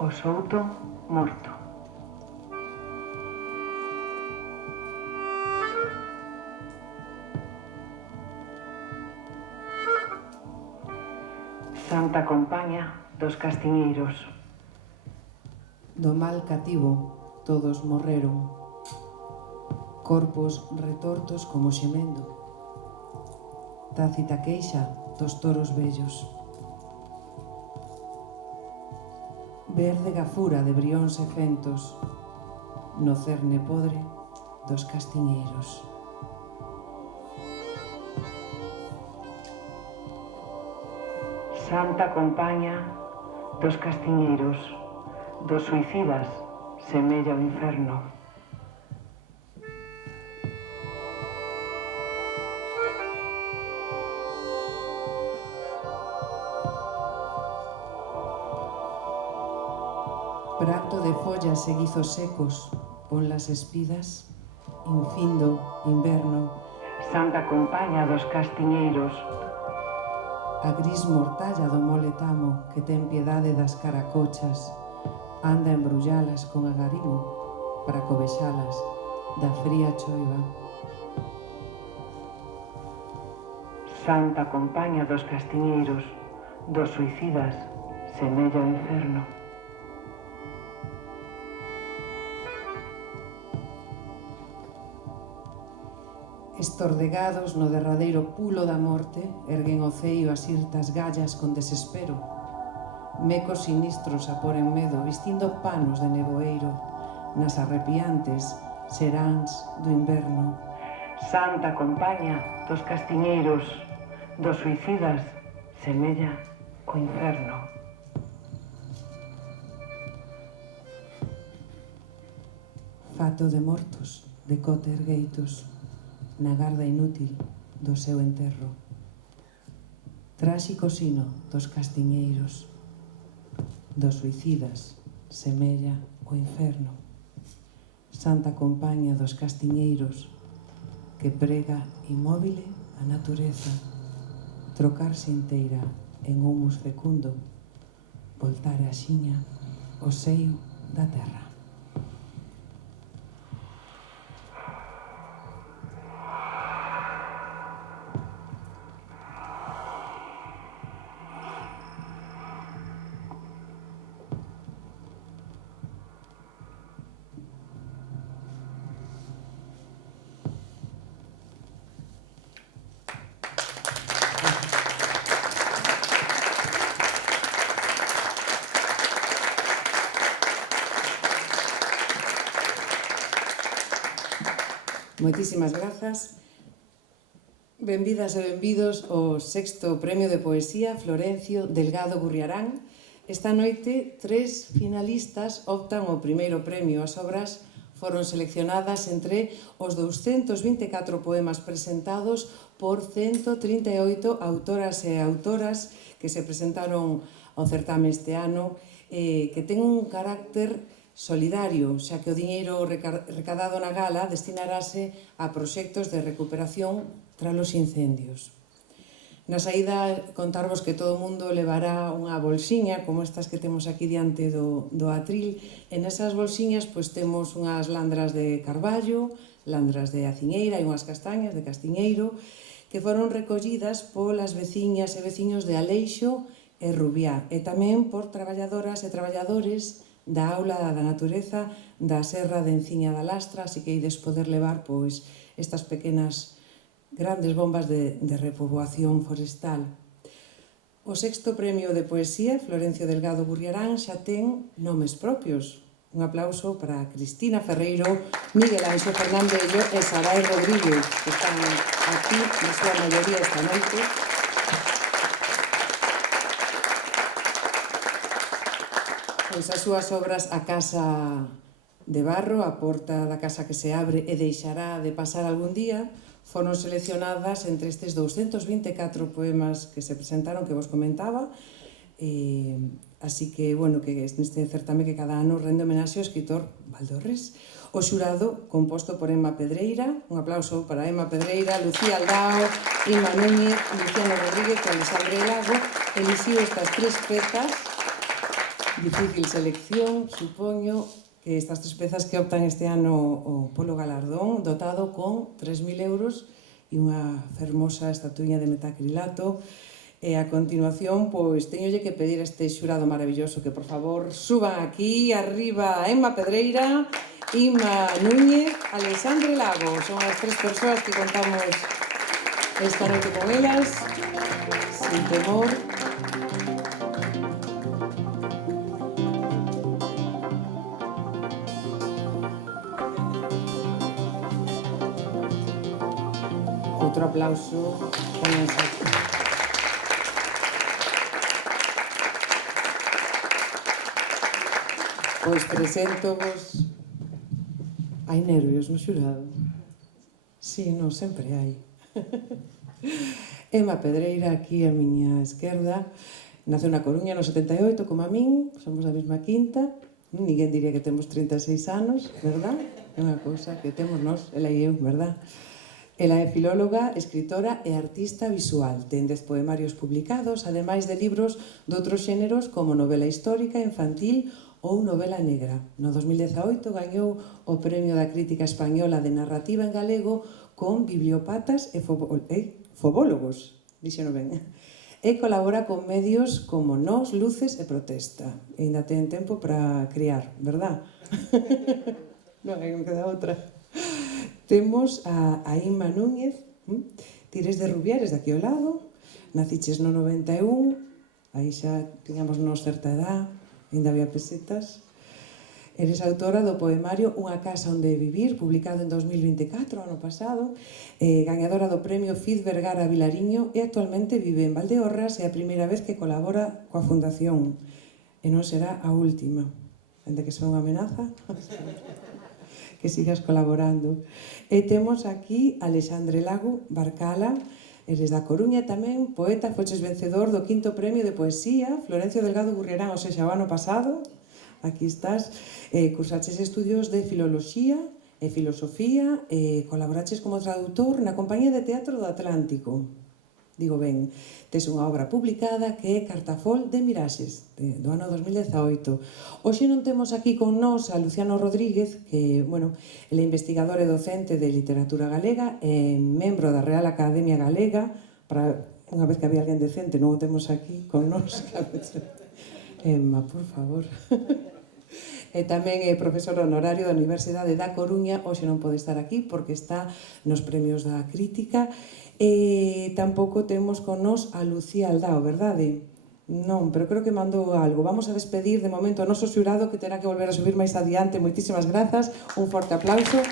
O souto morto. Santa Compaña dos Castiñeiros. Do mal cativo todos morreron, corpos retortos como xemendo, tácita queixa dos toros vellos, verde gafura de brións e fentos no cerne podre dos castiñeiros. Santa Compaña dos Castiñeiros, dos suicidas, semella o inferno. Prato de follas e guizos secos, pon las espidas, infindo inverno, Santa Compaña dos Castiñeiros, a gris mortalla do mole tamo que ten piedade das caracochas, anda a embrullalas con agarimo para cobexalas da fría choiva. Santa Compaña dos Castiñeiros, dos suicidas, semella o inferno. Estordegados no derradeiro pulo da morte, erguen o ceio as irtas gallas con desespero. Mecos sinistros a por en medo, vistindo panos de nevoeiro, nas arrepiantes seráns do inverno. Santa Compaña dos Castiñeiros, dos suicidas, semella o inferno. Fato de mortos, de cote ergueitos, na garda inútil do seu enterro. Tráxico sino dos castiñeiros, dos suicidas, semella o inferno. Santa Compaña dos Castiñeiros, que prega inmóvile a natureza, trocarse inteira en humus fecundo, voltar a xiña o seio da terra. Moitísimas grazas. Benvidas e benvidos ao sexto premio de poesía Florencio Delgado Gurriarán. Esta noite, 3 finalistas optan ao primeiro premio. As obras foron seleccionadas entre os 224 poemas presentados por 138 autoras e autoras que se presentaron ao certame este ano, que ten un carácter solidario, xa que o diñeiro recadado na gala destinarase a proxectos de recuperación tras os incendios. Na saída, contarvos que todo o mundo levará unha bolsiña, como estas que temos aquí diante do atril, e nesas bolsiñas pois temos unhas landras de carballo, landras de aciñeira e unhas castañas de castiñeiro, que foron recollidas polas veciñas e veciños de Aleixo e Rubiá, e tamén por traballadoras e traballadores da Aula da Natureza da Serra de Enciña da Lastra, así que ides poder levar pois estas pequenas grandes bombas de repoboación forestal. O sexto premio de poesía, Florencio Delgado Gurriarán, xa ten nomes propios. Un aplauso para Cristina Ferreiro, Miguel Anxo Fernández e Sarai Rodríguez, que están aquí na súa maioría esta noite. Pois as súas obras A Casa de Barro, A Porta da Casa que se abre e deixará de pasar algún día, foron seleccionadas entre estes 224 poemas que se presentaron, que vos comentaba, así que, bueno, que neste certame que cada ano rende homenaxe ao escritor Valdorres. O xurado, composto por Emma Pedreira, un aplauso para Emma Pedreira, Lucía Aldao, Inma Núñez, Luciano Rodríguez e Alexandre Lago, elixiu estas 3 pezas Difícil selección, supoño que estas tres pezas que optan este ano polo galardón, dotado con 3.000 euros e unha fermosa estatuilla de metacrilato. E a continuación, pois, teñolle que pedir a este xurado maravilloso que, por favor, suban aquí, arriba, Emma Pedreira, Inma Núñez, Alexandre Lago. Son as tres persoas que contamos esta noite con elas, sin temor. Outro aplauso. Pois presento-vos. Hai nervios no xurado? Si, non, sempre hai. Emma Pedreira, aquí a miña esquerda. Naceu na Coruña no 78, como a min. Somos da mesma quinta. Ninguén diría que temos 36 anos, verdad? É unha cousa que temos nós, ela e eu, verdad? Ela é filóloga, escritora e artista visual. Ten 10 poemarios publicados, ademais de libros de outros xéneros como novela histórica, infantil ou novela negra. No 2018 gañou o Premio da Crítica Española de Narrativa en Galego con Bibliopatas e Fobólogos, dixeno ben. E colabora con medios como Nós, Luces e Protesta. E ainda ten tempo para criar, verdad? Non, hai que queda outra. Temos a Inma Núñez, tires de Rubiares, daqui ao lado, naciches no 91, aí xa tiñamos nos certa edad, ainda había pesetas. Eres autora do poemario Unha casa onde vivir, publicado en 2024, ano pasado, gañadora do premio Fiz Vergara Vilariño e actualmente vive en Valdeorras, é a primeira vez que colabora coa Fundación, e non será a última, ainda que sea unha amenaza. Que sigas colaborando. E temos aquí Alexandre Lago Barcala, eres da Coruña tamén, poeta, foches vencedor do 5º premio de poesía, Florencio Delgado Gurriarán, o sexa, o ano pasado, aquí estás, cursaches estudios de filoloxía e filosofía, e colaboraches como traductor na Compañía de Teatro do Atlántico. Digo ben, tes unha obra publicada que é Cartafol de Miraxes, do ano 2018. Hoxe non temos aquí con nós a Luciano Rodríguez, que, bueno, ele é investigador e docente de literatura galega, e membro da Real Academia Galega, para unha vez que había alguén decente, non o temos aquí con nós. Emma, por favor. E tamén é profesor honorario da Universidade da Coruña, hoxe non pode estar aquí porque está nos premios da crítica. E tampouco temos con nós a Lucía Aldao, verdade? Non, pero creo que mandou algo. Vamos a despedir de momento o noso xurado, que terá que volver a subir máis adiante. Moitísimas grazas, un forte aplauso.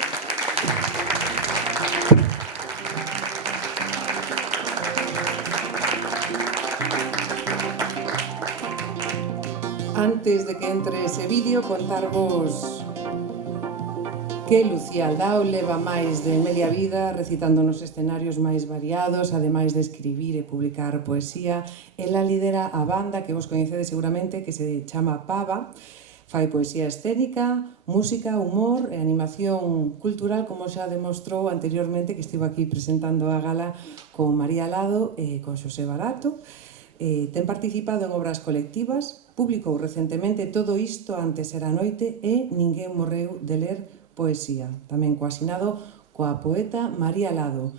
Antes de que entre ese vídeo, contarvos que Lucía Aldao leva máis de media vida recitando nos escenarios máis variados, ademais de escribir e publicar poesía. Ela lidera a banda que vos coñecedes seguramente, que se chama Pava. Fai poesía escénica, música, humor e animación cultural, como xa demostrou anteriormente, que estivo aquí presentando a gala con María Lado e con Xosé Barato. Ten participado en obras colectivas, publicou recentemente Todo isto antes era noite e Ninguén morreu de ler poesía, tamén coasinado coa poeta María Lado.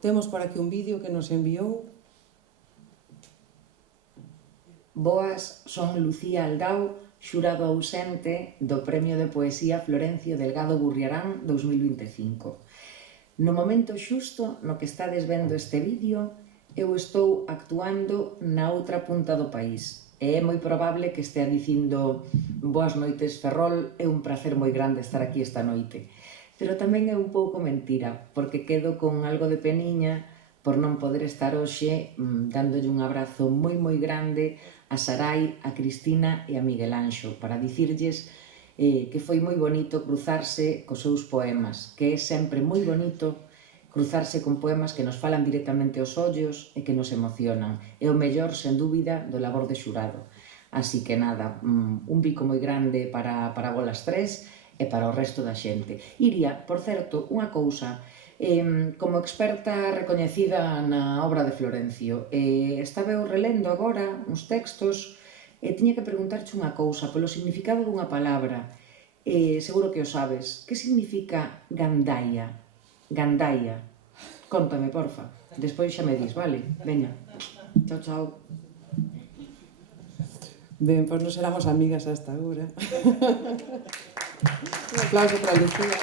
Temos por aquí un vídeo que nos enviou. Boas, son Lucía Aldao, xurado ausente do Premio de Poesía Florencio Delgado Gurriarán 2025. No momento xusto no que estades vendo este vídeo, eu estou actuando na outra punta do país. E é moi probable que estea dicindo boas noites Ferrol, é un prazer moi grande estar aquí esta noite. Pero tamén é un pouco mentira, porque quedo con algo de peniña por non poder estar hoxe dándolle un abrazo moi moi grande a Sarai, a Cristina e a Miguel Anxo para dicirlles que foi moi bonito cruzarse cos seus poemas, que é sempre moi bonito cruzarse con poemas que nos falan directamente aos ollos e que nos emocionan. É o mellor, sen dúbida, do labor de xurado. Así que nada, un bico moi grande para volas tres e para o resto da xente. Iria, por certo, unha cousa, como experta recoñecida na obra de Florencio, estaba eu relendo agora uns textos E tiña que preguntarche unha cousa, polo significado dunha palabra. Seguro que o sabes. Que significa gandaia? Gandaia. Cóntame, porfa. Despois xa me dis, vale? Veña. Chao, chao. Ben, pois nos éramos amigas hasta agora. Un aplauso para Lucía.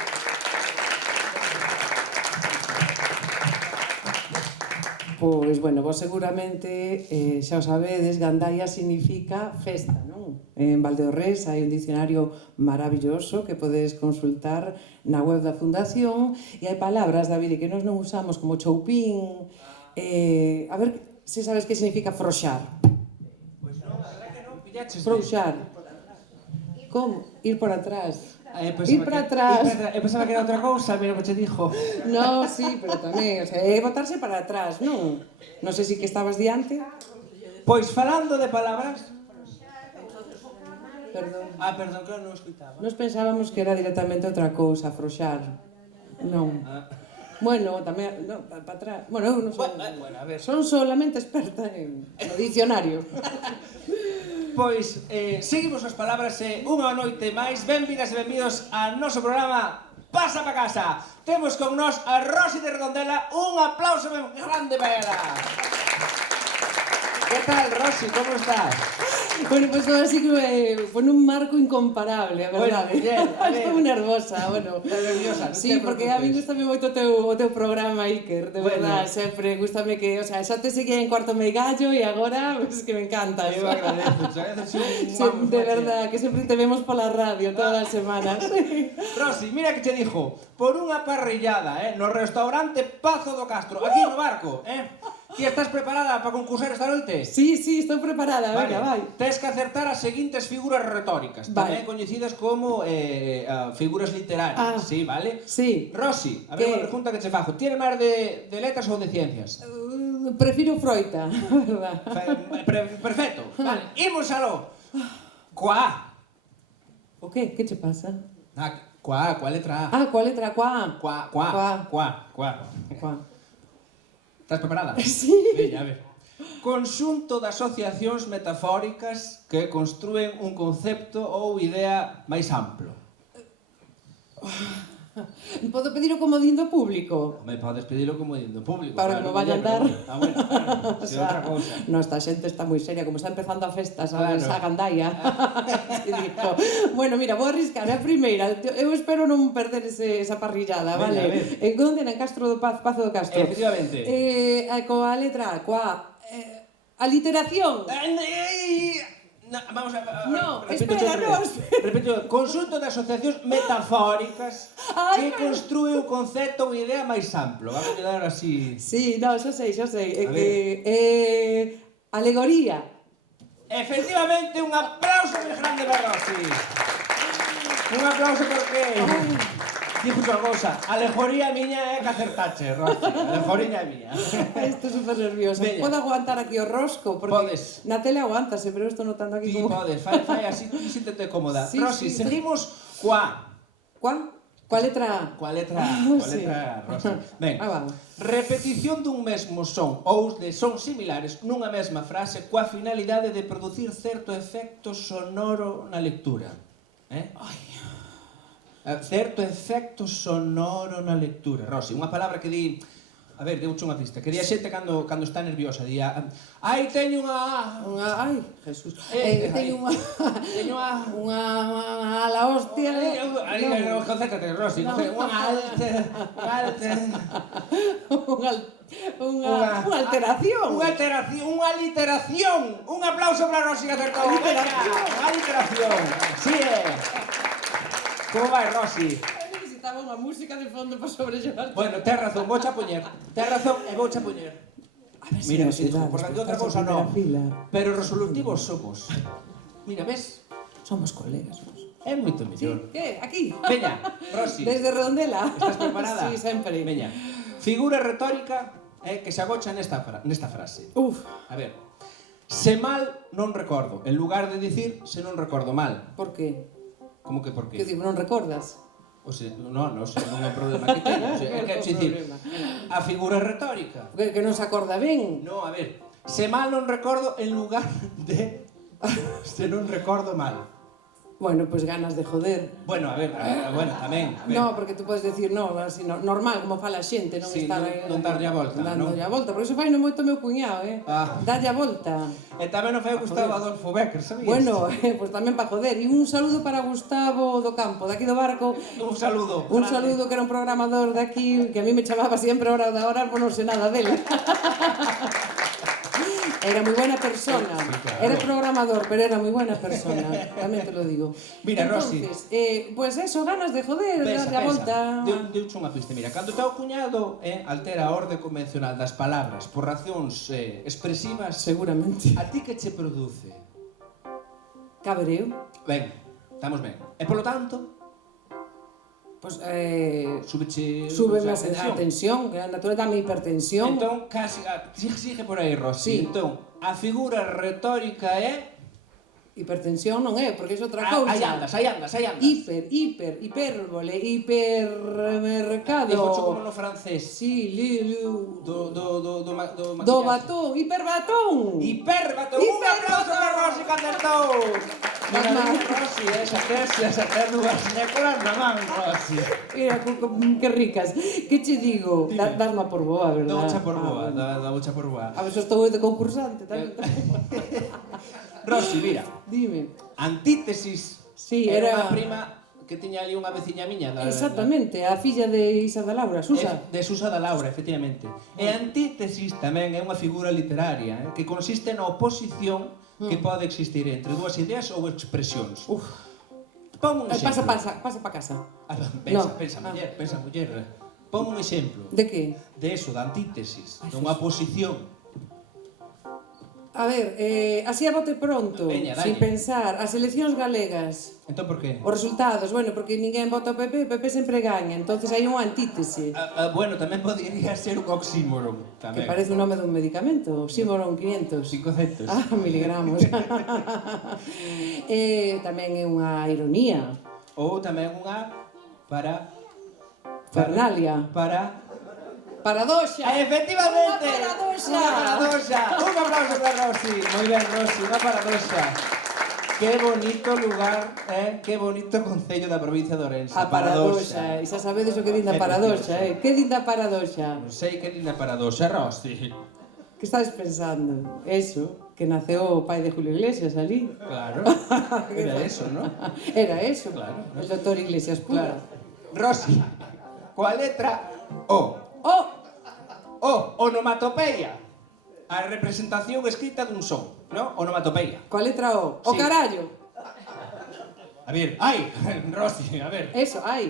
Pois, bueno, vos seguramente xa o sabedes, gandaia significa festa, non? En Valdeorrés hai un dicionario maravilloso que podes consultar na web da Fundación e hai palabras, David, que nós non usamos como choupín. A ver se sabes que significa froxar. Pois non, a verdad que non, pillaches. Frouxar. Como? Ir por atrás. Ir para atrás. Eu pensaba que era outra cousa, mira o que che dixo. No, sí, pero tamén, o sea, é botarse para atrás, non? Non sei se que estabas diante. Pois falando de palabras... Perdón. Perdón, que eu non escuitaba. Nos pensábamos que era directamente outra cousa, afrouxar. Non. Bueno, tamén, no, para atrás. Bueno, eu non son... Bueno, a ver. Son solamente experta no dicionario. Pois, seguimos as palabras e unha noite máis. Benvidas e benvidos ao noso programa Pasa pa Casa. Temos con nós a Rosy de Redondela. Un aplauso ben grande para ela. Que tal, Rosy? Como estás? Bueno, pues todo así que pon un marco incomparable, a verdade. Bueno, bien, a ver. Estou nerviosa, bueno. Estás nerviosa, non Sí, te porque a mí preocupes. gustame moito o teu programa, Iker, de Bueno. verdad, sempre gustame que, o sea, xa te seguía en Cuarto Meigallo e agora, pues, que me encantas. Eu agradezo, Sí, de verdad, que sempre te vemos pola radio todas as semanas. Rosy, mira que che dixo, por unha parrillada, no restaurante Pazo do Castro, aquí no barco, Ti estás preparada para concursar esta noite? Sí, estou preparada, venga, vai. Tes que acertar as seguintes figuras retóricas, tamén coñecidas como figuras literarias, sí, vale? Sí. Rosy, a ver unha pregunta que che fajo, ti eres máis de letras ou de ciencias? Prefiro froita, verdad. Perfecto, vale, imos aló. Coa. O que? Que che pasa? Coa letra A. Coa letra coa? Coa. Estás preparada? Sí. Veña, a ver. Conxunto de asociacións metafóricas que construen un concepto ou idea máis amplo. Podo pedir o comodín do público? Me podes pedirlo como dicindo público. Para que me vaya a andar. Bueno, claro, se outra cousa. No, esta xente está moi seria, como está empezando a festa, sabes, Claro. a gandaia. E dijo, bueno, mira, vou arriscar a primeira. Eu espero non perder esa parrillada, Veña, vale? a ver. En onde? En Castro do Pazo do Castro. Efectivamente. Coa letra A, coa... aliteración. No, vamos a... No, repito, espera, no, espera. Repito, conxunto de asociacións metafóricas que construe un concepto ou idea máis amplo. Vamos a quedar así... Sí, no, xa sei. A Alegoría. Efectivamente, un aplauso moi grande para Rosy. Un aplauso porque... Dixo unha cousa, alegoría miña é que acertache, Rosy. Alegoría miña. Estou super nerviosa. Veña. Podo aguantar aquí o rosco? Porque Podes. na tele aguántase, pero estou notando aquí Ti como... podes, fai así, síntete cómoda. Sí, Rosy, sí. seguimos coa... Coa letra A? Coa letra Sí. Rosy. Ben, Vamos. repetición dun mesmo son ou de sons similares nunha mesma frase coa finalidade de producir certo efecto sonoro na lectura. Certo efecto sonoro na lectura. Rosy, unha palabra que di... A ver, deuche unha pista. Que di a xente cando está nerviosa. Di ai, teño unha... Ai, Jesús. Teño Teño unha... unha ala hostia. Concéntrate, Rosy. Unha alteración. Unha literación. Un aplauso para Rosy que acertou. Unha literación. Sí, Como vai, Rosy? Necesitaba unha música de fondo para sobrellevar. Bueno, ten razón, vouche a poñer. Ten razón e vouche a poñer. Mira, si dijo, porque outra cousa non. Pero resolutivos somos. Mira, ves? Somos colegas. É moito mellor. Que? Aquí? Veña, Rosy. Desde Redondela. Estás preparada? Sí, sempre. Veña. Figura retórica que se agocha nesta frase. A ver. Se mal non recordo, en lugar de dicir se non recordo mal. Por que? Como que por Que qué? digo, non recordas? O sea, non é un problema que teño. O sea, é que, dicir, a figura retórica. Que non se acorda ben. No, a ver. Se mal non recordo, en lugar de Se non recordo mal. Bueno, pues ganas de joder. Bueno, a ver, tamén. A ver. No, porque tú podes decir, no, así, normal, como fala a xente, non Sí, estar non darlle a volta, non? Dándolle a volta, por iso fai no moito meu cuñado, Dalle a volta. E tamén non fai Gustavo Adolfo Becker, sabías? Bueno, pues tamén para joder. E un saludo para Gustavo do Campo, daqui do barco. Un saludo. Un grande. saludo que era un programador de aquí, que a mí me chamaba siempre hora da hora, pues non sei nada dele. Era moi buena persona. Sí, claro. Era programador, pero era moi buena persona. Tamén te lo digo. Mira, Rosy. Entonces, pues eso, ganas de joder, darle a volta. Deuche unha pista, mira, cando teu cuñado altera a orde convencional das palabras por razóns expresivas, Seguramente. a ti que che produce? Cabreo. Ben, estamos ben. E polo tanto, Pues, súbeche sube a máis a tensión, que a naturaleza dame hipertensión. Entón, casi, sigue por aí, Rosy. Sí. Entón, a figura retórica é... Hipertensión non é, porque é outra Aí cousa. andas. Hipérbole, hipermercado. Dixocho como no francés. Sí, Do do batón, hiperbatón. Hiperbatón. Un aplauso para Rosy que acertou. Mira, Rosy, esa ter dúas nécolas na man, Rosy. Mira, que ricas. Que che digo? Dasma por boa, verdad? Doucha por boa, doucha por boa. A ver, se estou de concursante tamén. Rosy, mira, Dime. Antítesis Sí, era era... unha prima que tiña ali unha veciña miña Exactamente, a filla de Isa da Laura, Susa. de Susa da Laura, efectivamente. E Antítesis tamén é unha figura literaria que consiste na oposición que pode existir entre dúas ideas ou expresións. Pon un exemplo. Pasa para casa. Pensa, muller. Pon un exemplo. De que? De eso, da antítesis, dunha oposición. A ver, así a bote pronto, Veña, dalle. sin pensar, as eleccións galegas, Entón, por qué? os resultados, bueno, porque ninguén vota o PP, o PP sempre gaña, entonces hai unha antítese, Bueno, tamén podría ser un oxímoron. que Tamén. parece un nome dun medicamento, Simoron 500. 500. Miligramos. Tamén é unha ironía, Ou tamén unha Fernalia. Paradoxa. Efectivamente. Unha paradoxa. Unha paradoxa. Un aplauso para Rosy. Moi ben, Rosy, unha paradoxa. Que bonito lugar, que bonito concello da provincia de Ourense. A paradoxa. E xa sabedes o que din da paradoxa, Que din da paradoxa? Non sei que din da paradoxa, Rosy. Que estás pensando? Eso, que naceu o pai de Julio Iglesias ali. Claro. Era eso, ¿no? Era eso, Claro. el doctor Iglesias pura. Rosy, coa letra O. Onomatopeia. A representación escrita dun son, ¿no? Onomatopeia. Coa letra O. O Sí. carallo. A ver, Rosy, a ver. Eso, ai.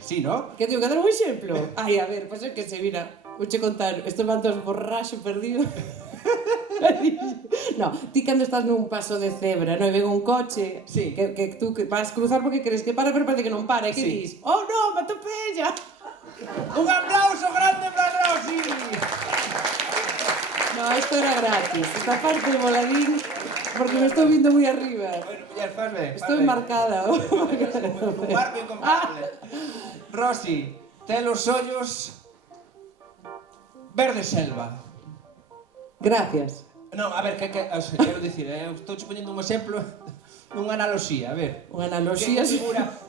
Sí, ¿no? Que tengo que dar un exemplo? Ai, a ver, pois é que se mira. Vouche contar, estes van todos borracho perdido. No, ti cando estás nun paso de cebra, non, e ven un coche Sí. que tú que vas cruzar porque crees que para, pero parece que non para, e que Sí. dis? Oh, no, me atropella. Un aplauso grande para Rosy. No, isto era gratis. Esta parte de voladín, porque me estou vindo moi arriba. Bueno, muller, faz ben. Estou enmarcada. Un barco incomparable. Rosy, ten os ollos verde selva. Gracias. No, a ver, quero dicir, estou poñendo un exemplo dunha analoxía, a ver. Unha analoxía.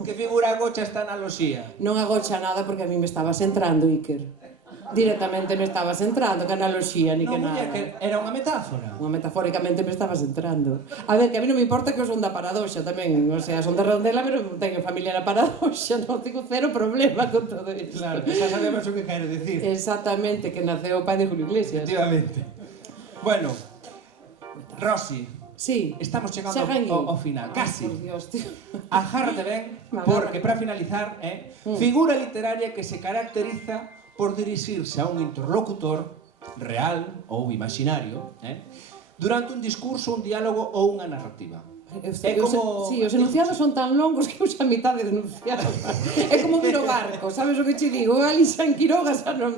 Que figura agocha esta analoxía? Non agocha nada porque a mí me estabas entrando, Iker. Directamente me estabas entrando, que analoxía, ni que Non, nada. muller, que era unha metáfora. Unha metafóricamente me estabas entrando. A ver, que a mí non me importa que eu son da paradoxa tamén. O sea, son de Redondela, pero teño familia na paradoxa. Non tengo cero problema con todo isto. Claro, xa sabemos o que quero dicir. Exactamente, que naceu o pai de Julio Iglesias. Efectivamente. Bueno, Rosy, Sí. estamos chegando Xa gañei. ao final, casi. Por Dios, tío. Agárrate ben, Me agarra. porque para finalizar, figura literaria que se caracteriza por dirixirse a un interlocutor real ou imaginario, durante un discurso, un diálogo ou unha narrativa. É como... Sí, os enunciados son tan longos que eu xa a mitad de denunciado. É como vir o barco, sabes o que che digo? Eu ali xa en Quiroga xa non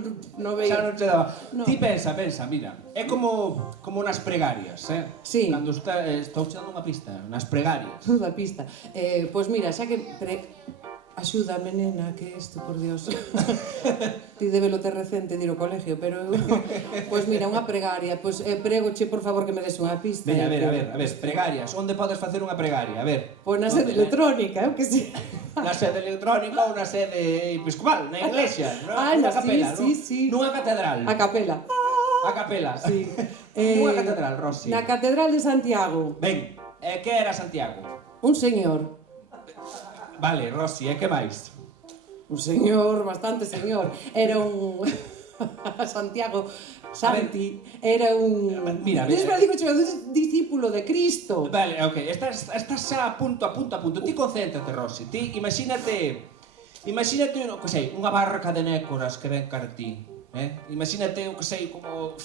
veio. Xa non che daba. No. Ti pensa, mira, é como nas pregarias, Sí. Cando estou che dando unha pista, nas pregarias. Toda a pista. Pois mira, xa que Axúdame, nena, que isto, por Dios. Ti débelo ter recente de ir ao colegio, pero... Pois mira, unha pregaria. Pois prégoche, por favor, que me des unha pista. Veña, a ver, pregarias. Onde podes facer unha pregaria? A ver. Pois na sede electrónica, eu que sei. Na sede electrónica ou na sede episcopal, na iglesia, non? Ah, Nunha sí, capela, sí, non? sí. Nunha catedral. A capela. A capela. Sí. Nunha catedral, Rosy. Na Catedral de Santiago. Ben, que era Santiago? Un señor. Vale, Rosy, e que máis? Un señor, bastante señor. Era un... Santiago Santi. Era un... Mira, Despois digo, un discípulo de Cristo. Vale, ok, estás xa a punto. Ti concéntrate, Rosy. Ti imagínate, no que sei, unha barca de nécoras que ven cara a ti, Imagínate, o que sei, como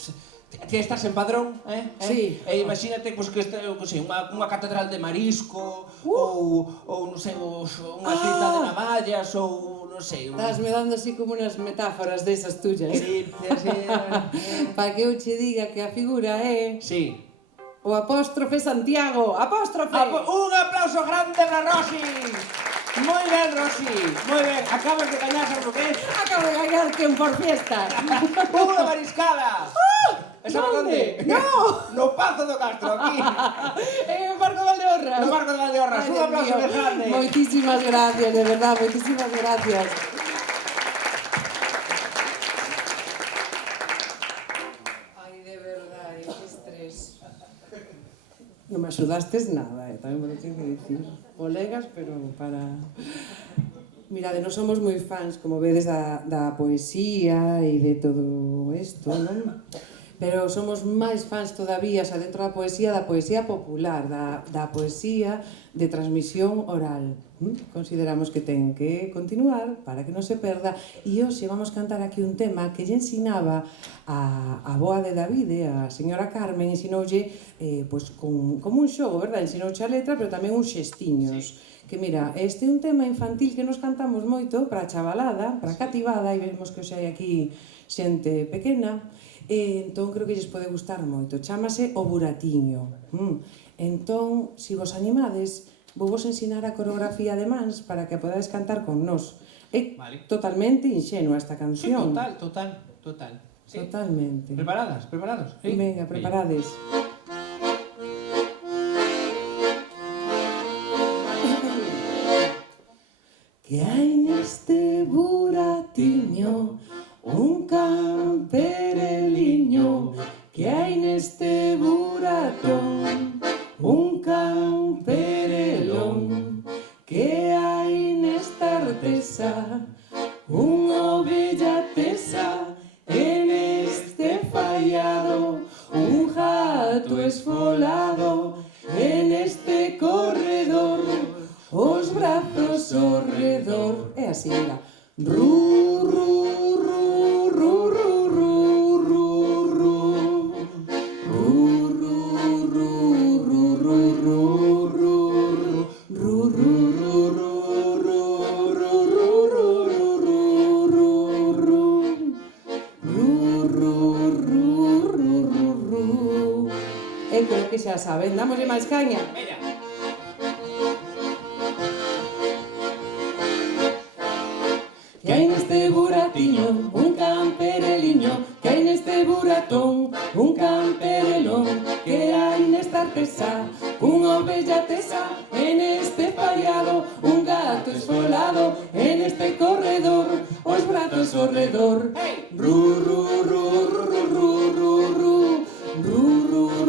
que estás en Padrón, Sí. E imagínate pois que este, o que sei, unha catedral de marisco ou non sei, unha cita de navallas ou non sei. Estás-me dando así como unas metáforas desas tuyas. Sí. Para que eu che diga que a figura é... Sí. O apóstrofe Santiago. Apóstrofe. Un aplauso grande para Rosy. Moi ben, Rosy. Moi ben. Acabas de gañar, sabes o que? Acabo de gañar tiempo por fiestas. Unha mariscada. Esa onde? No. No Pazo do Castro, aquí. En el Barco de Valdeorras. No Barco de Valdeorras. Un aplauso ben grande. Moitísimas gracias, de verdad, moitísimas gracias. Ai, de verdade, que estrés. Non me axudastes nada, tamén me lo tengo que dicir. Colegas, pero para... Mirade, non somos moi fans, como vedes, da poesía e de todo isto, non? Pero somos máis fans todavía, xa dentro da poesía popular, da poesía de transmisión oral. Consideramos que ten que continuar para que non se perda, e hoxe vamos cantar aquí un tema que lle ensinaba a avoa de Davide, a señora Carmen, ensinoulle pois, como un xogo, verdad? Ensinoulle a letra, pero tamén uns xestiños. Que mira, este é un tema infantil que nos cantamos moito para a chavalada, para a cativada, e vemos que hoxe hai aquí xente pequena, entón creo que lles pode gustar moito. Chámase O Buratiño. Entón, se vos animades, vou vos ensinar a coreografía de mans para que a podades cantar con nós. É totalmente inxenua esta canción. Sí, total. Sí. Totalmente. Preparados? Sí. Venga, preparades. Que hai neste buratiño un campereliño, que hai neste buratón un camperelón, que hai nesta artesa unha ovella tesa, en este fallado un gato esfolado, en este corredor os brazos ao redor. É así, mira. Ru, ru, ru, ru, ru, ru, ru, ru. Ru, ru, ru, ru, ru, ru, ru. Ru, ru, ru, ru, ru, ru, ru, ru, ru, ru. Ru, ru, ru, ru, ru, ru. Creo que xa saben. Dámoslle máis caña. Mira. Que hai neste buratiño un campereliño, que hai neste buratón un camperelón, que hai nesta artesa unha ovella tesa, en este fallado un gato esfolado, en este corredor os brazos ao redor. Ru, ru, ru, ru, ru, ru, ru, ru,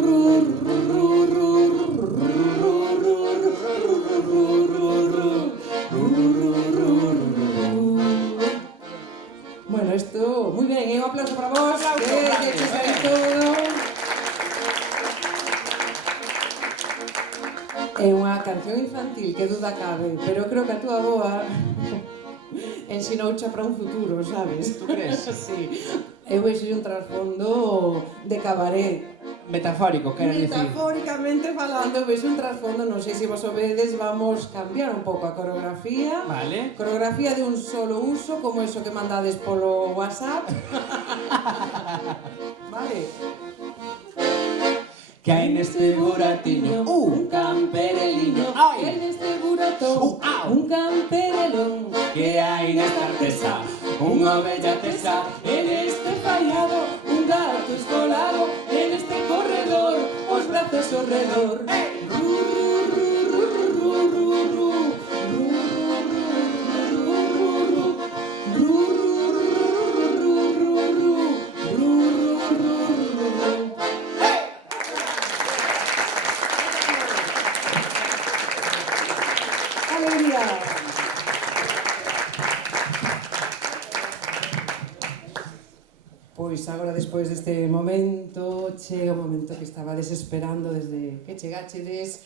ru, ru, ru, ru, bueno, esto, muy bien, un aplauso para vos, que sabéis todo. É unha canción infantil, que duda cabe, pero creo que a túa avoa ensinoucha para un futuro, sabes? Tú crees? Sí. Eu vexo un trasfondo de cabaret. Metafórico, quero dicir. Metafóricamente falando, vexo un trasfondo, non sei se vos obedes, vamos cambiar un pouco a coreografía. Vale. Coreografía de un solo uso, como eso que mandades polo WhatsApp. Vale. que hai neste buratiño un campereliño. Que hai neste burato un camperelón. Que hai nesta artesa unha bella tesa, En este fallado un gato escolado, en este corredor os brazos ao redor. Alegría. Pois agora, despois deste momento, chega o momento que estaba desesperando desde que chegachedes,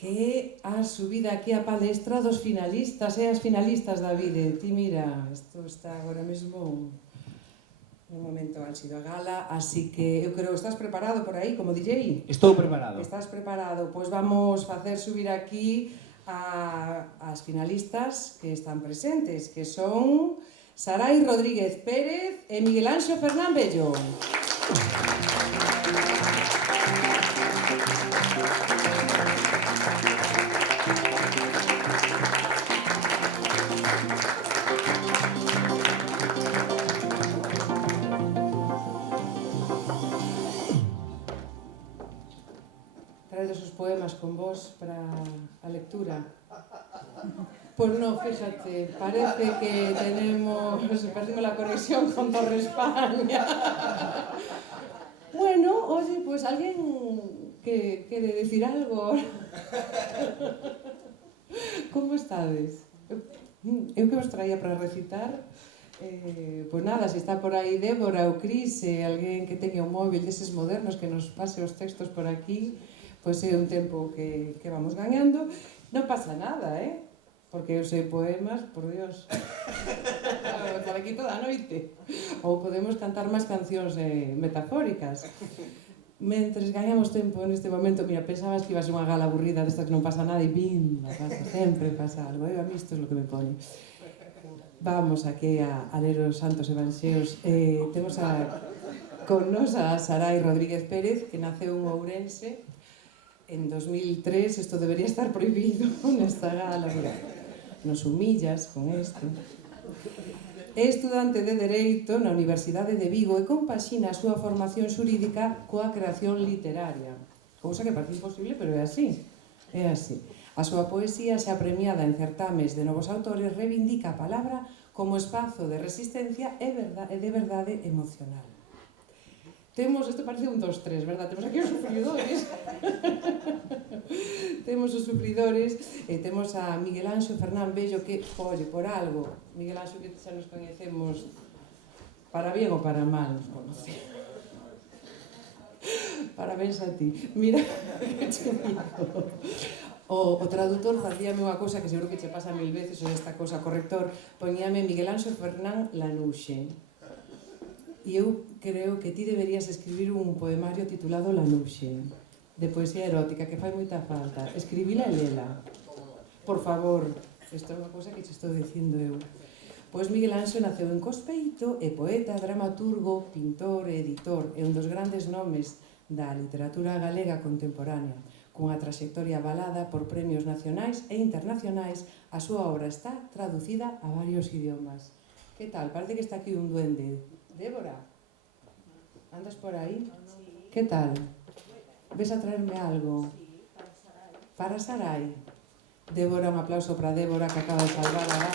que é a subida aquí a palestra dos finalistas e as finalistas, Davide. Ti mira, isto está agora mesmo un momento álxido a gala, así que eu creo que estás preparado por aí como DJ. Estou preparado. Estás preparado? Pois vamos facer subir aquí as finalistas que están presentes, que son Sarai Rodríguez Pérez e Miguel Anxo Fernán Bello. Traedes os poemas con vos para a lectura. Pois non, fíjate, parece que perdimos la conexión con Torre España. Bueno, oye, pues alguén que quere decir algo. Como estades? Eu que vos traía para recitar, pois nada, se está por aí Débora ou Cris, alguén que teña un móvil deses modernos que nos pase os textos por aquí, pois é un tempo que vamos gañando. Non pasa nada, porque eu sei poemas, por Dios, estar aquí toda a noite. Ou podemos cantar máis cancións metafóricas. Mentres gañamos tempo neste momento, mira, pensabas que iba a ser unha gala aburrida destas que non pasa nada e pasa, sempre pasa algo. A mí isto é o que me pone. Vamos aquí a ler os santos evanxeos. Temos con nos a Sarai Rodríguez Pérez, que naceu en Ourense en 2003. Isto debería estar prohibido nesta gala, mira. Nos humillas con isto. É estudante de Dereito na Universidade de Vigo e compaxina a súa formación xurídica coa creación literaria. Cousa que parece imposible, pero é así. É así. A súa poesía, xa premiada en certames de novos autores, reivindica a palabra como espazo de resistencia e de verdade emocional. Temos, isto parece un 2-3, verdad? Temos aquí os sufridores. Temos os sufridores e temos a Miguel Anxo Fernán Bello, que, oye, por algo, Miguel Anxo, que xa nos coñecemos para bien ou para mal, nos conocemos. Parabéns a ti. Mira, que che digo. O traductor facíame unha cousa que seguro que che pasa 1000 veces, ou esta cousa, corrector, poñíame Miguel Anxo Fernán Lanuxe. E eu creo que ti deberías escribir un poemario titulado Lanuxe, de poesía erótica, que fai moita falta. Escribila e lela. Por favor, isto é unha cousa que che estou dicindo eu. Pois Miguel Anxo naceu en Cospeito, é poeta, dramaturgo, pintor e editor, é un dos grandes nomes da literatura galega contemporánea. Cunha traxectoria avalada por premios nacionais e internacionais, a súa obra está traducida a varios idiomas. Que tal? Parece que está aquí un duende. Débora, andas por aí? Que tal? Ves a traerme algo? Para Sarai. Débora, un aplauso para Débora, que acaba de salvar a gala.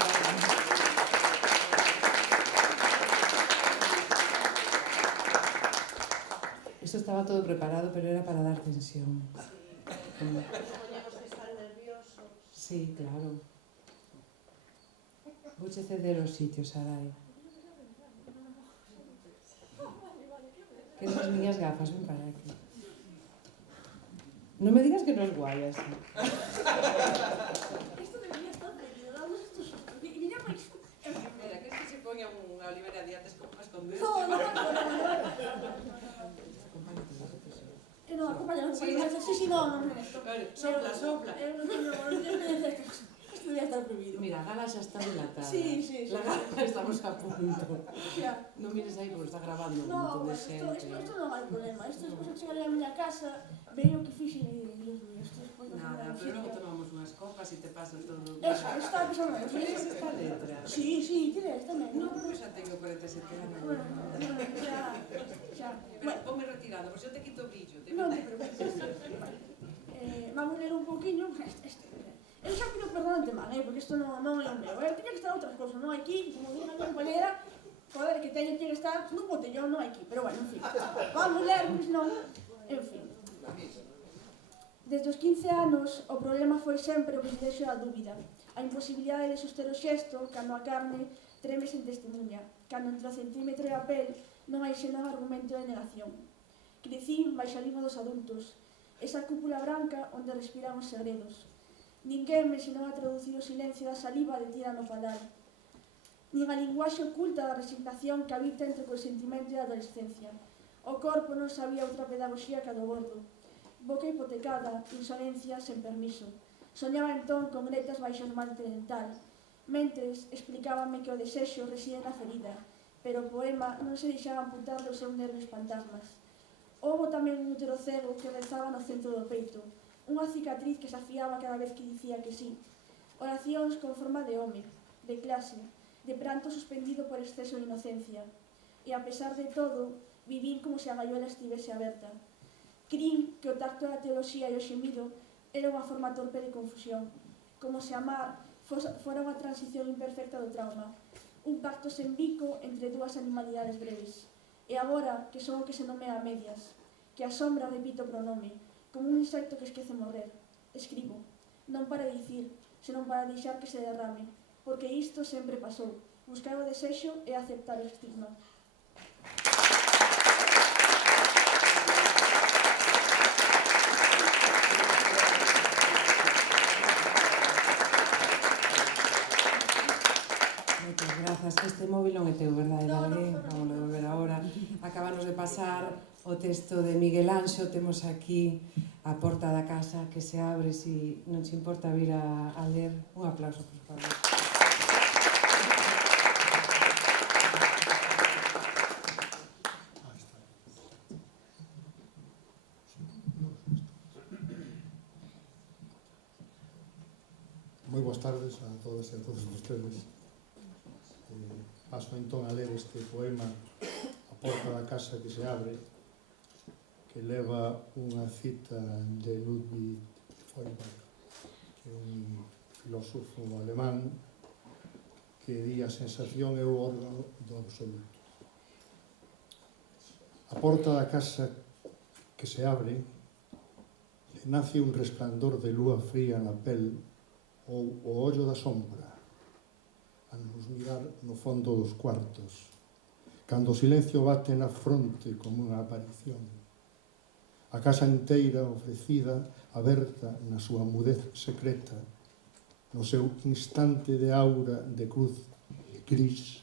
Isto estaba todo preparado, pero era para dar tensión. Sí, claro. Vouche ceder os sitios, Sarai. Que esas miñas gafas, ven para aquí. Non me digas que non es guai así. Isto debería estar pedido, damos estos otros. Mira, Mira, que es que se poña unha olivera diantes con más con dedos. no, acompaña. Sí, no, no, Sopla, sopla. no, Isto debía estar prohibido. Mira, a gala xa está dilatada. Sí, sí, sí. La gala estamos a punto. Xa. Non mires aí porque está grabando un No, montón de bueno, xente. isto non hai problema. Isto despois que chegarei a miña casa, veio o que fixen e direi, Dios mío, isto despois non Nada, pero logo tomamos unhas copas e te pasa todo. Eso, está pensando en Lees esta letra? Sí, sí, tienes tamén. No, pero xa tengo 47 anos. Bueno, xa. Pero ponme retirado, porque eu te quito o brillo. Non te preocupes. Vamos a ler un poquinho. Eu xa pido perdón antemán, porque isto non é o meu. Tiña que estar outras cousas, non aquí, como digo a miña compañera, joder, que teño que estar nun botellón, non aquí. Pero bueno, en fin. Vamos a ler, porque senón, en fin. Desde os 15 anos, o problema foi sempre o privilexio da dúbida, a imposibilidade de soster o xesto cando a carne treme sen testemunha, cando entre o centímetro e a pel non hai senón argumento de negación. Crecín baixo a lima dos adultos, esa cúpula branca onde respiran os segredos. Ninguén me ensinou a traducir o silencio da saliva detida no padal, nin a linguaxe oculta da resignación que habita entre o consentimento e a adolescencia. O corpo non sabía outra pedagogía que a do bordo. Boca hipotecada, insolencia sen permiso. Soñaba entón con gretas baixo o esmalte dental. Mentres, explicábame que o desexo reside na ferida, pero o poema non se deixaba amputar dos seus nervios fantasmas. Houbo tamén un útero cego que rezaba no centro do peito, unha cicatriz que se afiaba cada vez que dicía que sí. Oracións con forma de home, de clase, de pranto suspendido por exceso de inocencia. E a pesar de todo, vivín como se a gaiola estivese aberta. Crin que o tacto da teoloxía e o xemido era unha forma torpe de confusión, como se amar fora unha transición imperfecta do trauma, un pacto sen bico entre dúas animalidades breves. E agora, que son o que se nomea a medias, que a sombra repite o pronome, como un insecto que esquece morrer. Escribo, non para dicir, senón para deixar que se derrame, porque isto sempre pasou, buscar o desexo e aceptar o estigma. Moitas grazas. Este móvil non é teu, verdade, Lalé? Vamos a volver agora. Acabanos de pasar o texto de Miguel Anxo. Temos aquí a porta da casa que se abre, se non te importa vir a ler. Un aplauso, por favor. Moi boas tardes a todas e a todos vostedes. Paso entón a ler este poema A porta da casa que se abre, que leva unha cita de Ludwig Feuerbach, que é un filósofo alemán que di a sensación é o órgano do absoluto. A porta da casa que se abre nace un resplandor de lúa fría na pel ou o ollo da sombra a nos mirar no fondo dos cuartos, cando o silencio bate na fronte como unha aparición. A casa inteira ofrecida, aberta na súa mudez secreta, no seu instante de aura de cruz gris,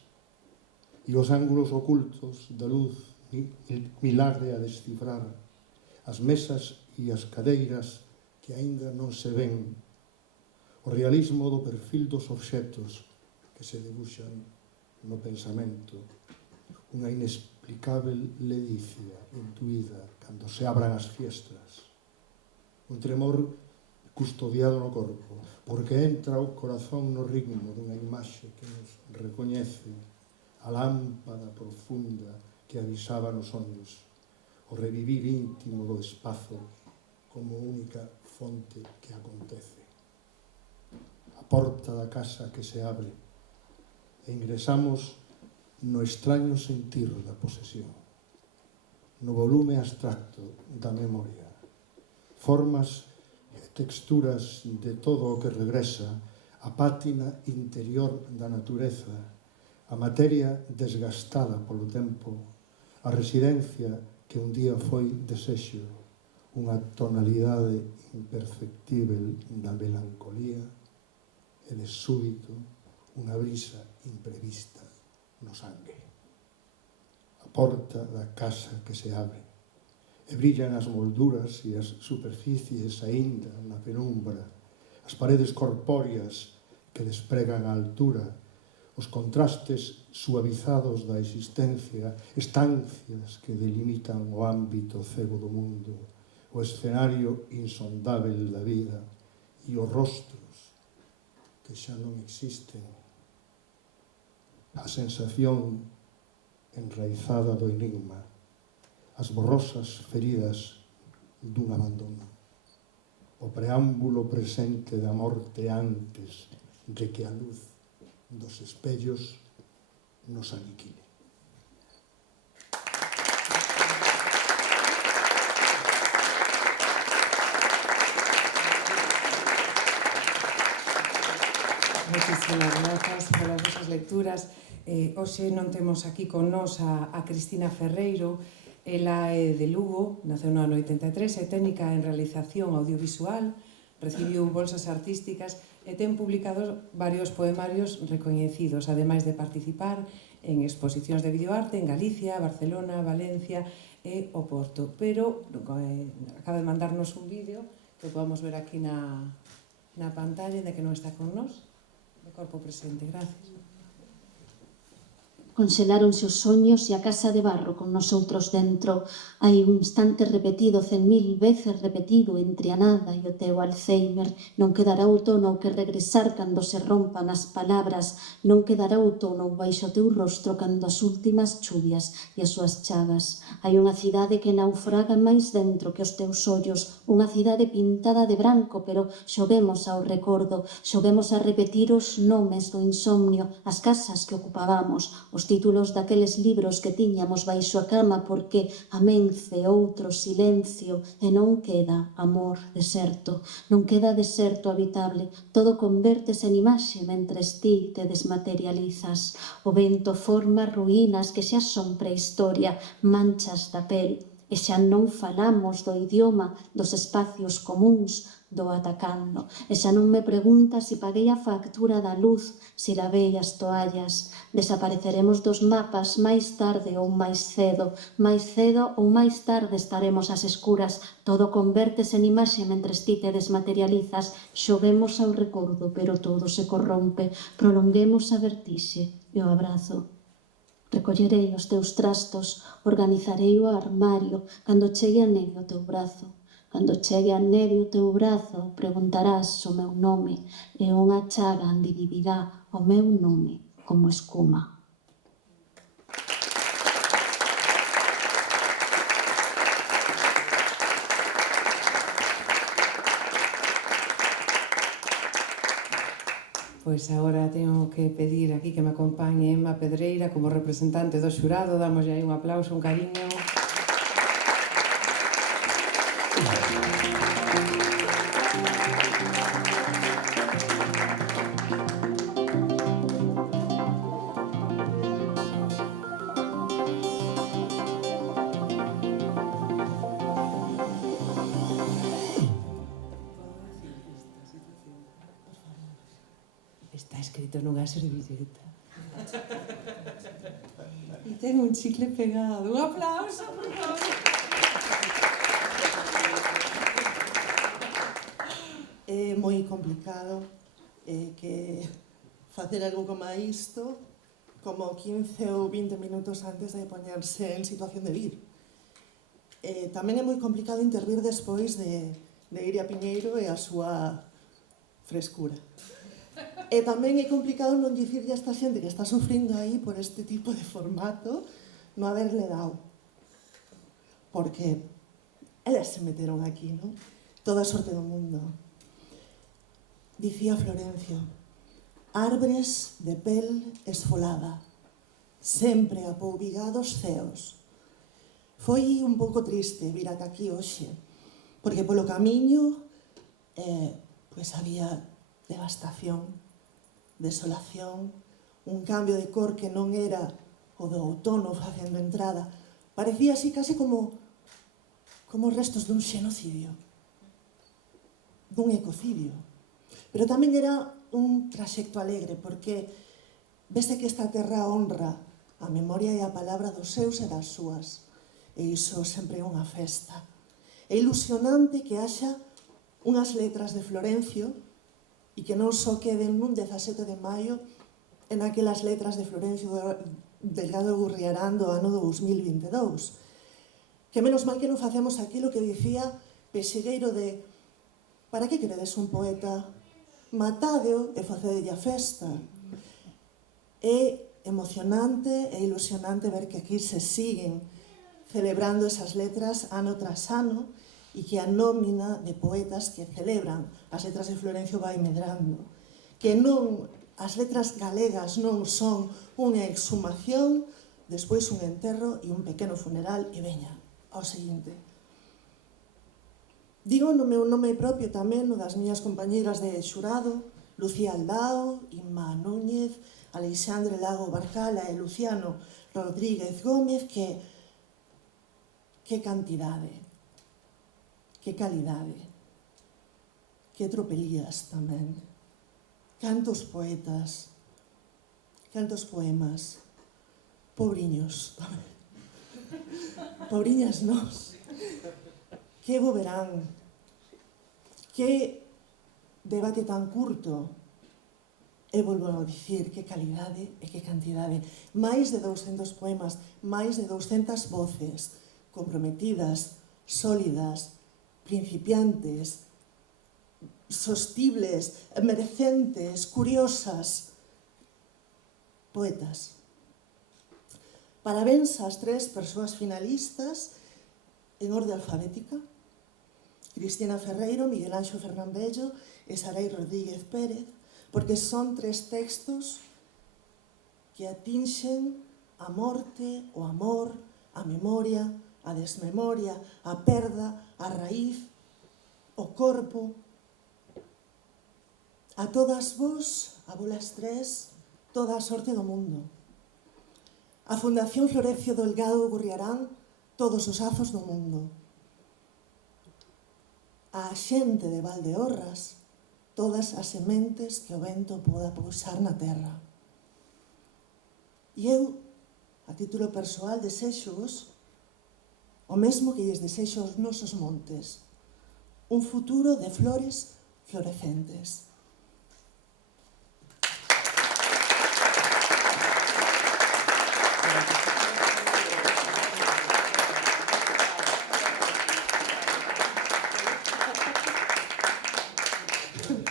e os ángulos ocultos da luz milagre a descifrar, as mesas e as cadeiras que aínda non se ven, o realismo do perfil dos obxetos que se debuxan no pensamento, unha inexplicável ledicia intuída cando se abran as fiestras, un tremor custodiado no corpo, porque entra o corazón no ritmo dunha imaxe que nos recoñece, a lámpada profunda que avisaba nos sonhos, o revivir íntimo do espazo como única fonte que acontece. A porta da casa que se abre, e ingresamos no extraño sentir da posesión, no volume abstracto da memoria, formas e texturas de todo o que regresa, a pátina interior da natureza, a materia desgastada polo tempo, a residencia que un día foi desexo, unha tonalidade imperceptível da melancolía e de súbito unha brisa imprevista no sangue. A porta da casa que se abre e brillan as molduras e as superficies aínda na penumbra, as paredes corpóreas que despregan a altura, os contrastes suavizados da existencia, estancias que delimitan o ámbito cego do mundo, o escenario insondável da vida e os rostros que xa non existen, a sensación enraizada do enigma, as borrosas feridas dun abandono, o preámbulo presente da morte antes de que a luz dos espellos nos aniquile. Moitísimas grazas polas vosas lecturas. Hoxe non temos aquí con nós a Cristina Ferreiro. Ela é de Lugo, naceu no ano 83, é técnica en realización audiovisual, recibiu bolsas artísticas e ten publicado varios poemarios recoñecidos, ademais de participar en exposicións de videoarte en Galicia, Barcelona, Valencia e o Porto. Pero acaba de mandarnos un vídeo que podemos ver aquí na pantalla, de que non está con nós, de corpo presente. Gracias. Conxeláronse os soños e a casa de barro con nosoutros dentro. Hai un instante repetido 100.000 veces repetido entre a nada e o teu Alzheimer. Non quedará outono que regresar cando se rompan as palabras. Non quedará outono baixo o teu rostro cando as últimas chuvias e as súas chagas. Hai unha cidade que naufraga máis dentro que os teus ollos. Unha cidade pintada de branco, pero xoguemos ao recordo. Xoguemos a repetir os nomes do insomnio, as casas que ocupábamos, os títulos daqueles libros que tiñamos baixo a cama, porque amence outro silencio e non queda amor deserto, non queda deserto habitable, todo convértese en imaxe mentres ti te desmaterializas. O vento forma ruínas que xa son prehistoria, manchas da pel, e xa non falamos do idioma, dos espacios comuns, do atacando. E xa non me pregunta se paguei a factura da luz, se lavei as toallas. Desapareceremos dos mapas máis tarde ou máis cedo ou máis tarde estaremos ás escuras. Todo convértese en imaxe mentres ti te desmaterializas. Xoguemos ao recordo, pero todo se corrompe. Prolonguemos a vertixe e o abrazo. Recollerei os teus trastos, organizarei o armario cando chegue a neve o teu brazo. Cando chegue a neve o teu brazo, preguntarás o meu nome e unha chaga dividirá o meu nome como escuma. Pois agora teño que pedir aquí que me acompañe Emma Pedreira como representante do xurado. Damos aí un aplauso, un cariño. Está escrito nunha servilleta. E ten un chicle pegado. Un aplauso, por favor. É moi complicado que facer algo como isto como 15 ou 20 minutos antes de poñerse en situación de vir. Tamén é moi complicado intervir despois de Iria Piñeiro e a súa frescura. E tamén é complicado non dicirlle a esta xente que está sufrindo aí por este tipo de formato non haberle dado. Porque elas se meteron aquí, non? Toda a sorte do mundo. Dicía Florencio, árbores de pel esfolada, sempre apoubigados ceos. Foi un pouco triste vir ata aquí hoxe, porque polo camiño pois había devastación, desolación, un cambio de cor que non era o do outono facendo entrada. Parecía así case como restos dun xenocidio, dun ecocidio. Pero tamén era un traxecto alegre, porque vese que esta terra honra a memoria e a palabra dos seus e das súas. E iso sempre é unha festa. É ilusionante que haxa unhas letras de Florencio e que non só queden nun 17 de maio en aquelas letras de Florencio Delgado Gurriarán do ano 2022. Que menos mal que non facemos aquilo que dicía Pexegueiro de para que queredes un poeta? Matádeo e facedelle a festa. É emocionante e ilusionante ver que aquí se siguen celebrando esas letras ano tras ano e que a nómina de poetas que celebran as letras de Florencio vai medrando. Que non, as letras galegas non son unha exhumación, despois un enterro e un pequeno funeral e veña, ao seguinte. Digo no meu nome propio tamén, no das miñas compañeiras de xurado, Lucía Aldao, Inma Núñez, Alexandre Lago Barcala e Luciano Rodríguez Gómez, que cantidade, que calidade, que tropelías tamén, cantos poetas, cantos poemas, pobriños tamén, pobriñas nós, que bo verán, que debate tan curto, e volvo a dicir que calidade e que cantidade, máis de 200 poemas, máis de 200 voces, comprometidas, sólidas, principiantes, sostibles, merecentes, curiosas, poetas. Parabéns ás 3 persoas finalistas en orde alfabética: Cristina Ferreiro, Miguel Anxo Fernandello e Sarai Rodríguez Pérez, porque son 3 textos que atinxen a morte, o amor, a memoria, a desmemoria, a perda, a raíz, o corpo. A todas vos, a volas 3, toda a sorte do mundo. A Fundación Florencio Delgado Gurriarán, todos os azos do mundo. A xente de Valdeorras, todas as sementes que o vento poda pousar na terra. E eu, a título persoal, desexo-vos o mesmo que lles desexo aos nosos montes, un futuro de flores florecentes.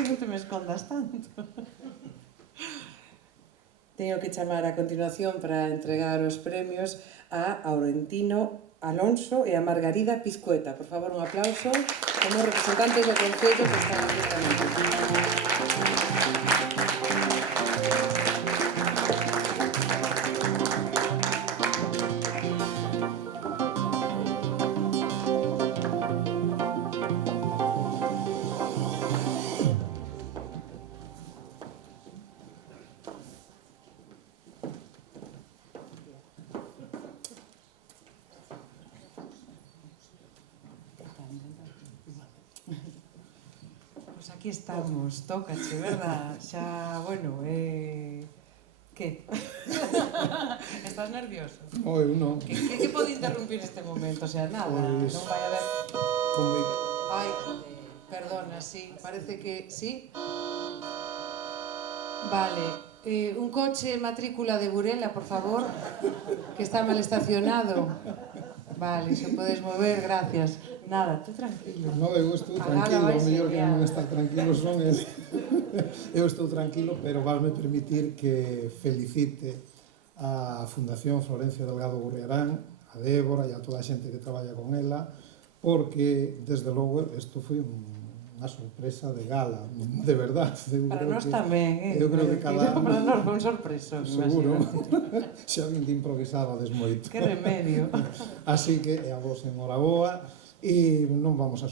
Non te me escondas tanto. Teño que chamar a continuación para entregar os premios a Aurentino Alonso e a Margarida Pizcueta. Por favor, un aplauso como representantes do Concello que están aquí tamén. Aquí estamos, tócache, verdad? Xa, bueno, que? Estás nervioso? Eu non. Que pode interrumpir este momento? O sea, nada, Pois, non vai haber... Como... Ai, perdona, sí, parece que... Sí? Vale, un coche matrícula de Burela, por favor, que está mal estacionado. Vale, se podes mover, gracias. Nada, tú tranquilo. No, eu estou tranquilo, o mellor que non estar tranquilo son es... Eu estou tranquilo, pero vasme permitir que felicite a Fundación Florencio Delgado Gurriarán, a Débora e a toda a xente que traballa con ela, porque, desde logo, isto foi unha sorpresa de gala, de verdade. Para nós tamén, Eu creo que cada ano... Para nós foi un sorpreso, seguro. Xa vin de improvisabades moito. Que remedio. Así que, a vos enhoraboa, e non vamos a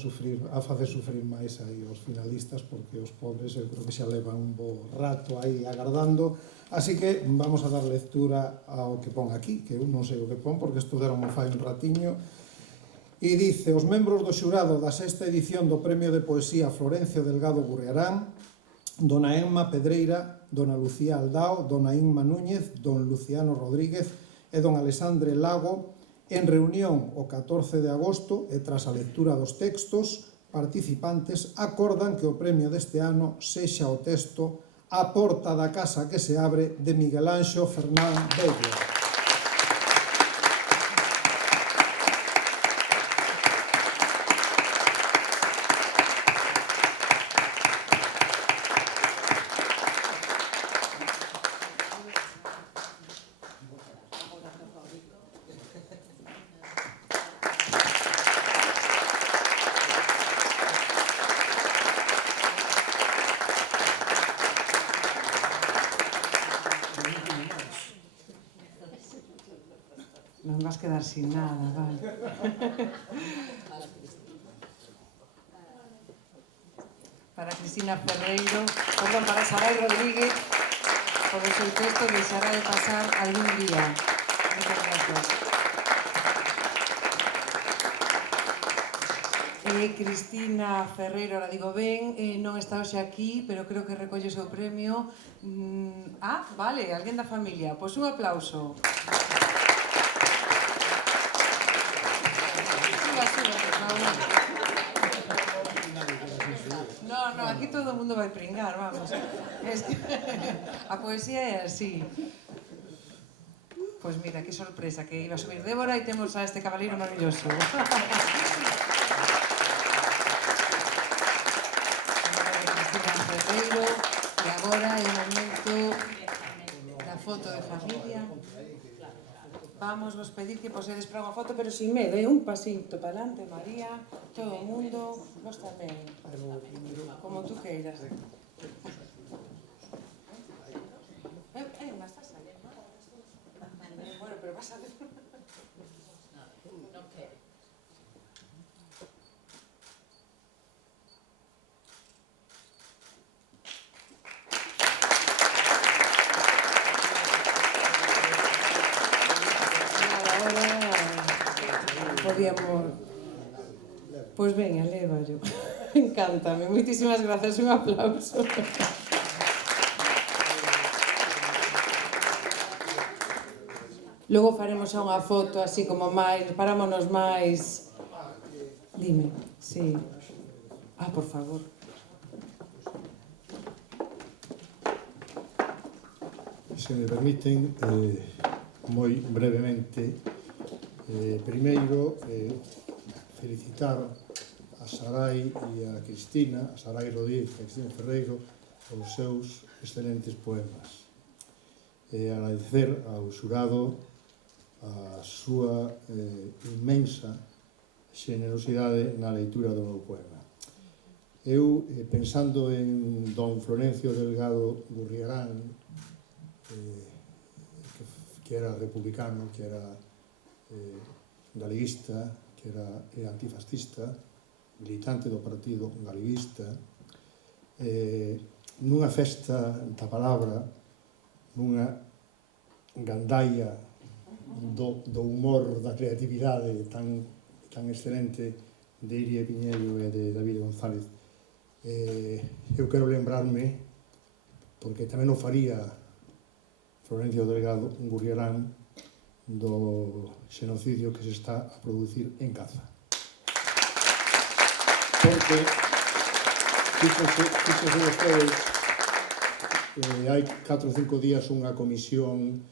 facer sufrir máis aí os finalistas, porque os pobres eu creo que xa levan un bo rato aí agardando, así que vamos a dar lectura ao que pon aquí, que eu non sei o que pon porque estudaron o fai un ratiño, e dice: os membros do xurado da 6ª edición do Premio de Poesía Florencio Delgado Gurriarán, dona Emma Pedreira, dona Lucía Aldao, dona Inma Núñez, don Luciano Rodríguez e don Alexandre Lago, en reunión o 14 de agosto e tras a lectura dos textos, participantes acordan que o premio deste ano sexa o texto A porta da casa que se abre, de Miguel Anxo Fernán Bello. Non vas quedar sin nada, vale. Para Cristina Ferreiro, perdón, para Sarai Rodríguez, por o seu texto deixará de pasar algún día. Moitas gracias. Cristina Ferreiro, ahora digo ben, non está hoxe aquí, pero creo que recolle o seu premio. Vale, alguén da familia. Pois un aplauso. No, aquí todo o mundo vai pringar, vamos. A poesía é así. Pois mira, que sorpresa, que iba a subir Débora e temos a este cabaleiro maravilloso. Cristina Ferreiro, e agora é o momento da foto de familia. Vamos vos pedir que posedes para unha foto, pero sin medo, un pasito para adelante, María, todo o mundo, vos tamén, como tú queiras. Unha estás aí. Bueno, pero vas a ver. Non quero. Podíamos... Pois veña, leva yo. Encántame, moitísimas grazas, un aplauso. Logo faremos xa unha foto así como máis, parámonos máis... Dime, sí. Por favor. Se me permiten, moi brevemente, primeiro, felicitar a Sarai e a Cristina, a Sarai Rodríguez e a Cristina Ferreiro, polos seus excelentes poemas. Agradecer ao xurado a súa inmensa xenerosidade na leitura do meu poema. Eu, pensando en don Florencio Delgado Gurriarán, que era republicano, que era galeguista, que era antifascista, militante do partido galeguista, nunha festa da palabra, nunha gandaia do humor, da creatividade tan excelente de Iria Piñeiro e de David González. Eu quero lembrarme, porque tamén o faría Florencio Delgado Gurriarán, do xenocidio que se está a producir en Gaza. Porque, fíxose vostedes, hai 4 ou 5 días unha comisión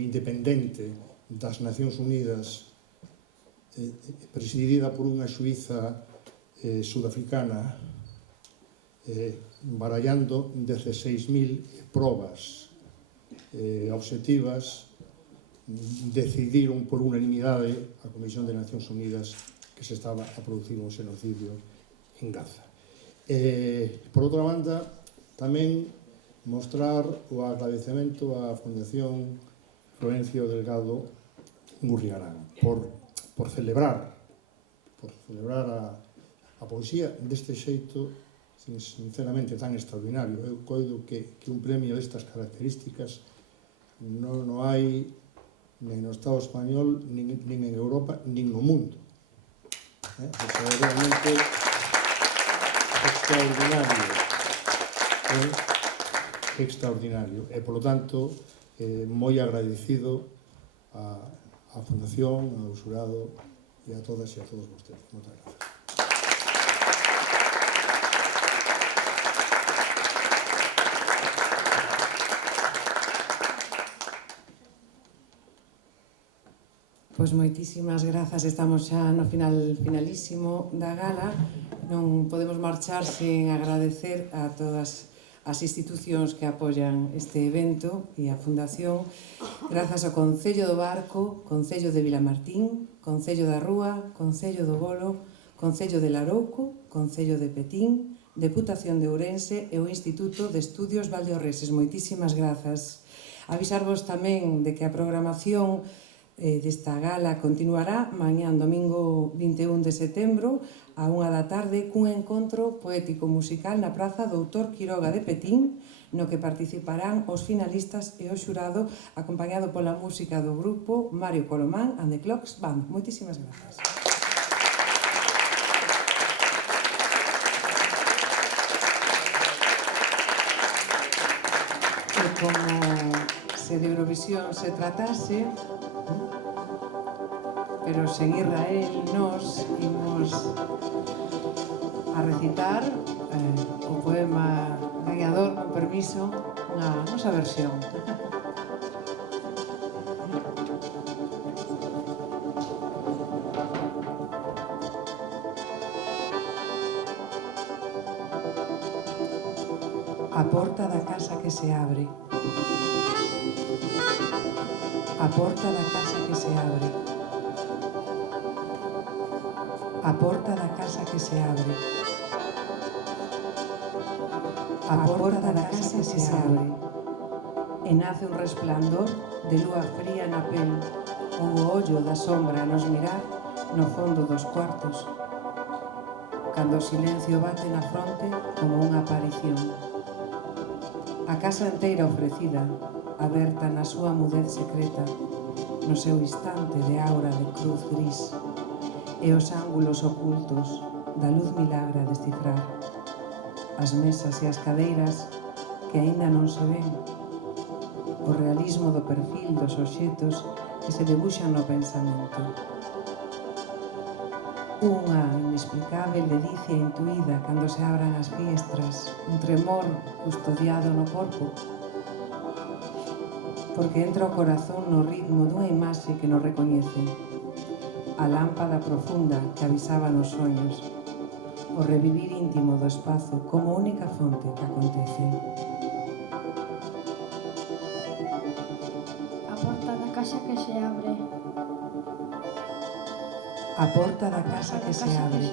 independente das Nacións Unidas, presidida por unha xuíza sudafricana, barallando 16.000 probas obxectivas, decidiron por unanimidade a Comisión de Nacións Unidas que se estaba a producir un xenocidio en Gaza. Por outra banda, tamén mostrar o agradecemento á Fundación Florencio Delgado Gurriarán por celebrar a poesía deste xeito sinceramente tan extraordinario. Eu coido que un premio destas características non hai nin no Estado español, nin en Europa, nin no mundo. É realmente extraordinario. E, polo tanto, moi agradecido á Fundación, ao xurado e a todas e a todos vostedes. Moitas grazas. Pois moitísimas grazas, estamos xa no finalísimo da gala. Non podemos marchar sen agradecer a todas as institucións que apoian este evento e a Fundación. Grazas ao Concello do Barco, Concello de Vilamartín, Concello da Rúa, Concello do Bolo, Concello de Larouco, Concello de Petín, Deputación de Ourense e o Instituto de Estudios Valdeorreses. Moitísimas grazas. Avisarvos tamén de que a programación desta gala continuará mañán domingo 21 de setembro a 1 da tarde cun encontro poético musical na Praza Doutor Quiroga de Petín, no que participarán os finalistas e o xurado acompañado pola música do grupo Mario Colomán and the Clocks Band. Moitísimas grazas. E como se de Eurovisión se tratase, pero sen Israel nos imos a recitar o poema gañador, con permiso, na nosa versión. A porta da casa que se abre. A porta da casa que se abre. A porta da casa que se abre. A porta da casa que se abre. E nace un resplandor de lúa fría na pel, ou o ollo da sombra nos mirar no fondo dos cuartos, cando o silencio bate na fronte como unha aparición. A casa inteira ofrecida, aberta na súa mudez secreta, no seu instante de aura de cruz gris, e os ángulos ocultos da luz milagre a descifrar, as mesas e as cadeiras que aínda non se ven, o realismo do perfil dos obxetos que se debuxan no pensamento. Unha inexplicável ledicia intuída cando se abran as fiestras, un tremor custodiado no corpo, porque entra o corazón no ritmo dunha imaxe que nos recoñece, a lámpada profunda que avisaba nos soños, o revivir íntimo do espazo como única fonte que acontece. A porta da casa que se abre. A porta da casa que se abre.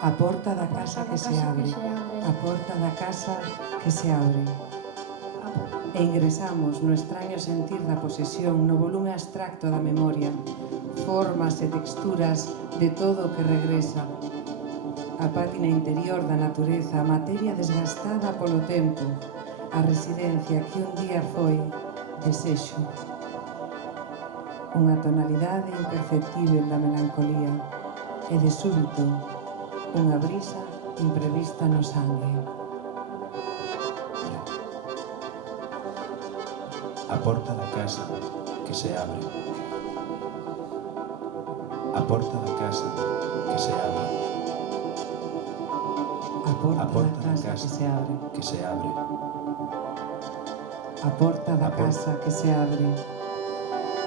A porta da casa que se abre. A porta da casa que se abre. E ingresamos no extraño sentir da posesión, no volume abstracto da memoria, formas e texturas de todo o que regresa. A pátina interior da natureza, a materia desgastada polo tempo, a residencia que un día foi desexo. Unha tonalidade imperceptível da melancolía e de súbito unha brisa imprevista no sangue. A porta da casa que se abre. A porta da casa que se abre. A porta da casa que se abre. Que se abre. A porta da casa que se abre.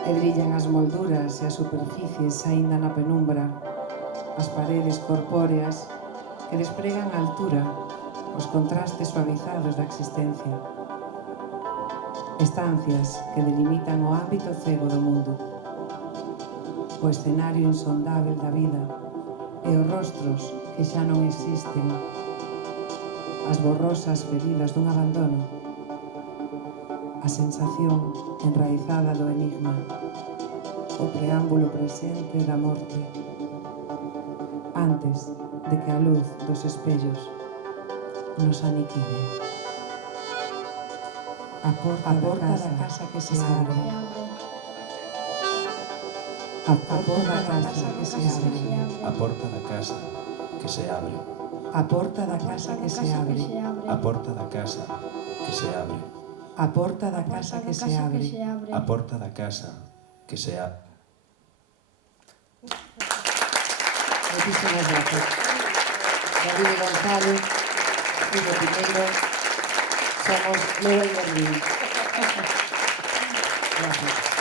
E brillan as molduras e as superficies aínda na penumbra, as paredes corpóreas que despregan a altura, os contrastes suavizados da existencia. Estancias que delimitan o ámbito cego do mundo, o escenario insondável da vida e os rostros que xa non existen, as borrosas feridas dun abandono, a sensación enraizada do enigma, o preámbulo presente da morte, antes de que a luz dos espellos nos aniquile. A porta da casa que se abre. A porta da casa que se abre. A porta da casa que se abre. A porta da casa que se abre. A porta da casa que se abre. A porta da casa que se abre. A porta da casa que se abre. Moitísimas grazas. David González, Hugo Piñeiro, somos Leo y Berlín. Gracias.